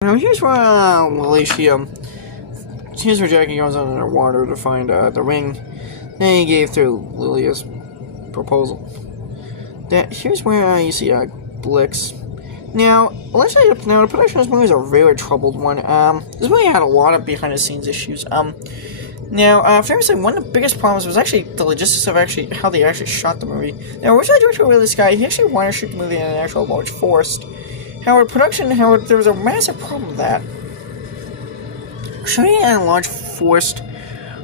Now here's where here's where Jackie goes underwater to find the ring that he gave through Lilia's proposal. Here's where you see Blix. Now, the production of this movie is a very troubled one. This movie had a lot of behind the scenes issues. Famously, one of the biggest problems was actually the logistics of how they actually shot the movie. Now, originally director Ridley Scott, he actually wanted to shoot the movie in an actual large forest. However, there was a massive problem with that. Shooting in a large forest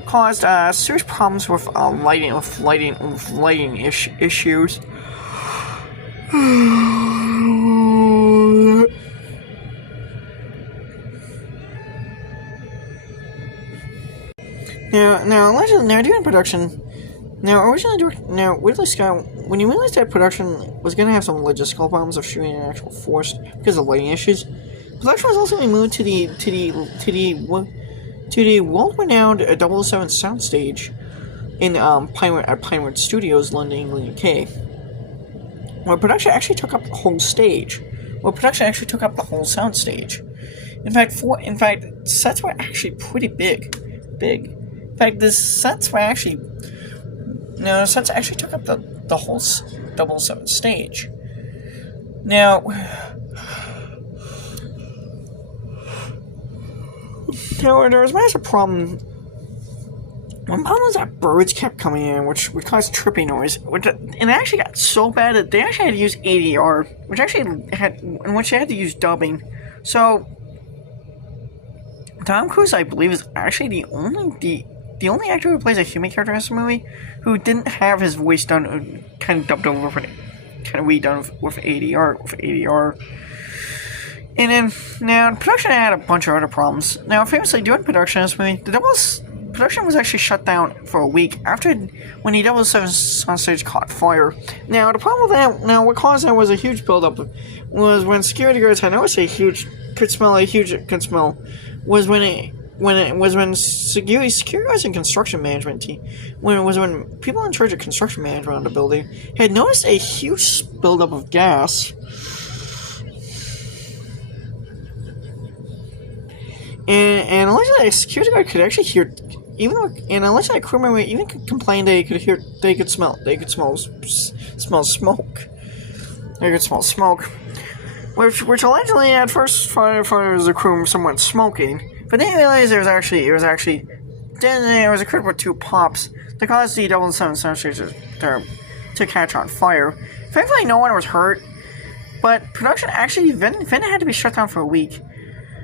caused serious problems with lighting issues. During production, Ridley Scott, when he realized that production was going to have some logistical problems of shooting in an actual forest because of lighting issues, production was ultimately moved to the world-renowned 007 soundstage in Pinewood Studios, London, England, UK, where production actually took up the whole stage. In fact, sets were actually pretty big. In fact, the sets actually took up the whole 007 stage. Now, there was a massive problem. One problem was that birds kept coming in, which would cause tripping noise. And it actually got so bad that they actually had to use ADR, which they had to use dubbing. So, Tom Cruise, I believe, is actually the only actor who plays a human character in this movie who didn't have his voice done, kind of dubbed over, kind of redone with ADR. And then, now, production had a bunch of other problems. Now, famously, during production of this movie, production was actually shut down for a week when the 007 soundstage caught fire. Now, the problem with that, what caused that was a huge buildup, was when security guards had noticed when security guards and construction management team, when people in charge of construction management on the building had noticed a huge buildup of gas. And allegedly, a security guard could actually hear, allegedly a crew member even complained they could smell smoke. They could smell smoke, which allegedly at first firefighters the crew somewhat smoking, but then realized it was occurred with two pops that caused the 007 soundstage to catch on fire. Thankfully, no one was hurt, but production actually then had to be shut down for a week.